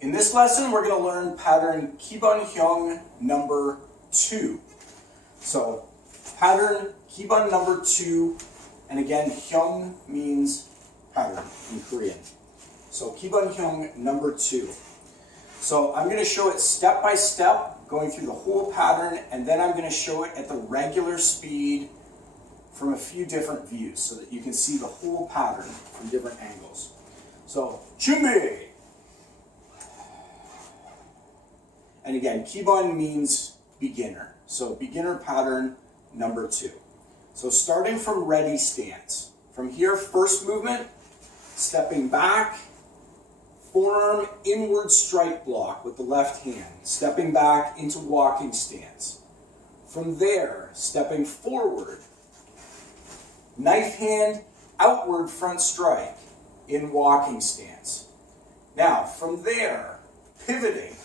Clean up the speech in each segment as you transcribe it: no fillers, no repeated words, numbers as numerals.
In this lesson, we're going to learn pattern Kibun Hyung number 2. So, pattern Kibun number 2, and again, Hyung means pattern in Korean. So, Kibun Hyung number 2. So, I'm going to show it step by step, going through the whole pattern, and then I'm going to show it at the regular speed from a few different views so that you can see the whole pattern from different angles. So, 준비! And again, Kibun means beginner. So, beginner pattern number 2. So, starting from ready stance. From here, first movement, stepping back, forearm inward strike block with the left hand, stepping back into walking stance. From there, stepping forward, knife hand outward front strike in walking stance. Now, from there, pivoting,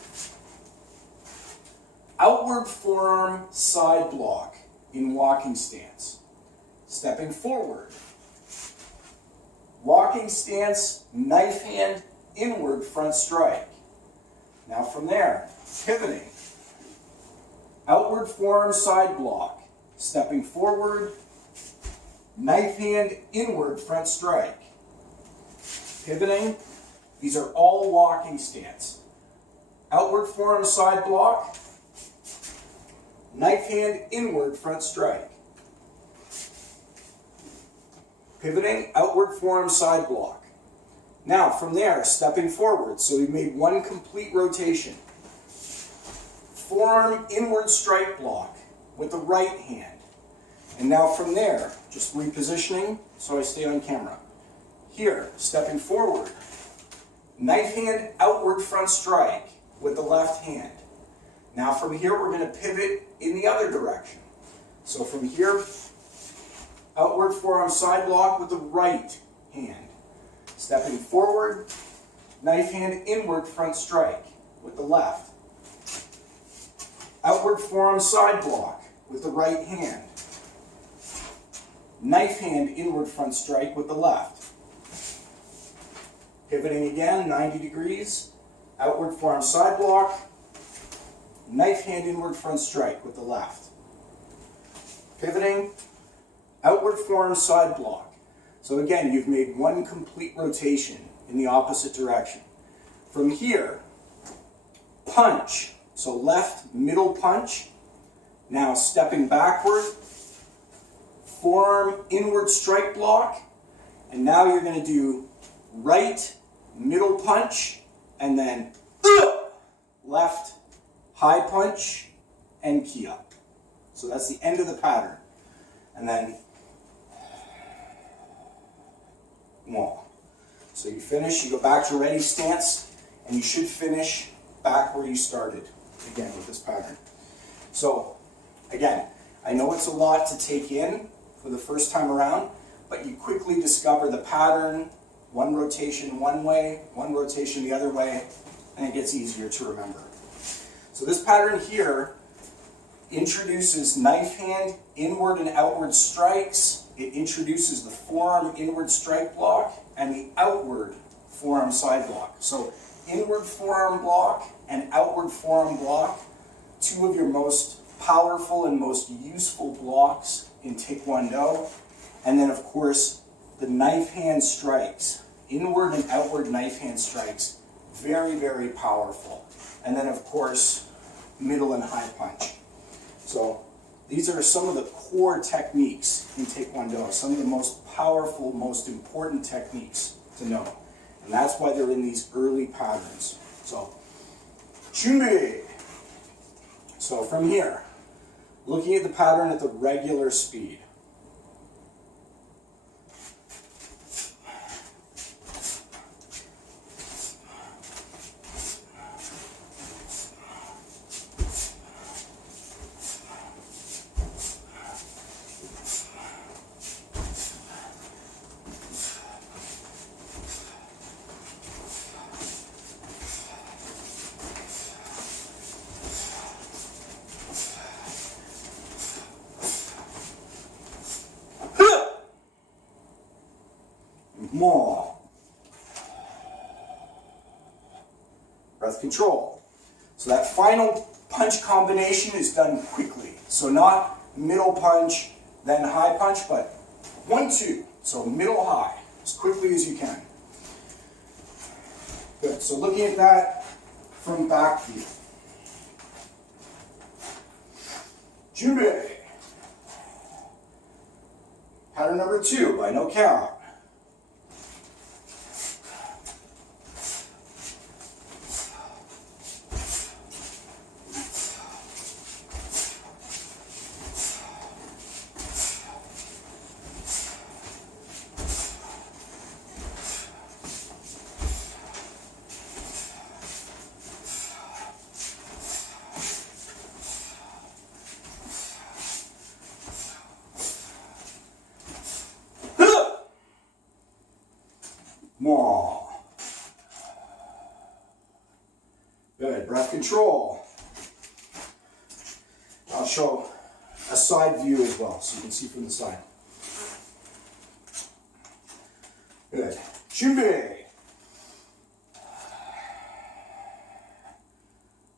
outward forearm side block in walking stance. Stepping forward, walking stance, knife hand inward front strike. Now from there, pivoting, outward forearm side block, stepping forward, knife hand inward front strike. Pivoting, these are all walking stance. Outward forearm side block, knife hand inward front strike. Pivoting, outward forearm side block. Now, from there, stepping forward. So we made one complete rotation. Forearm inward strike block with the right hand. And now from there, just repositioning so I stay on camera. Here, stepping forward. Knife hand outward front strike with the left hand. Now from here, we're going to pivot in the other direction. So from here, outward forearm side block with the right hand. Stepping forward, knife hand inward front strike with the left. Outward forearm side block with the right hand. Knife hand inward front strike with the left. Pivoting again, 90 degrees. Outward forearm side block. Knife hand inward front strike with the left. Pivoting, outward forearm side block. So again, you've made one complete rotation in the opposite direction. From here, punch. So left middle punch. Now stepping backward, forearm inward strike block. And now you're going to do right middle punch and then left high punch and key up. So that's the end of the pattern. And then so you finish, you go back to ready stance, and you should finish back where you started, again, with this pattern. So, again, I know it's a lot to take in for the first time around, but you quickly discover the pattern, one rotation one way, one rotation the other way, and it gets easier to remember. So this pattern here introduces knife hand inward and outward strikes. It introduces the forearm inward strike block and the outward forearm side block. So inward forearm block and outward forearm block, two of your most powerful and most useful blocks in Taekwondo. And then of course, the knife hand strikes, inward and outward knife hand strikes, very, very powerful. And then of course, middle and high punch. So these are some of the core techniques in Taekwondo, some of the most powerful, most important techniques to know. And that's why they're in these early patterns. So, 준비! So from here, looking at the pattern at the regular speed. breath control. So that final punch combination is done quickly. So not middle punch, then high punch, but 1, 2. So middle, high, as quickly as you can. Good, so looking at that from back view. Junbei. Pattern number 2, by no count. More. Good, breath control. I'll show a side view as well, so you can see from the side. Good. Junbei.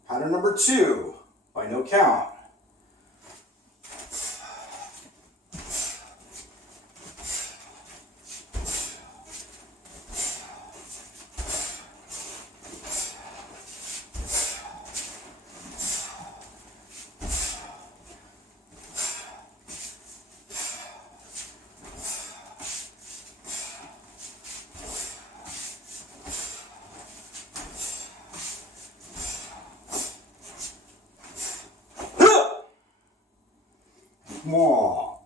Pattern number 2, by no count. More.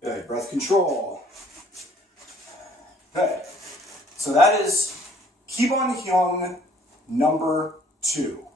Good, breath control. Good. So that is Kibon Hyung number 2.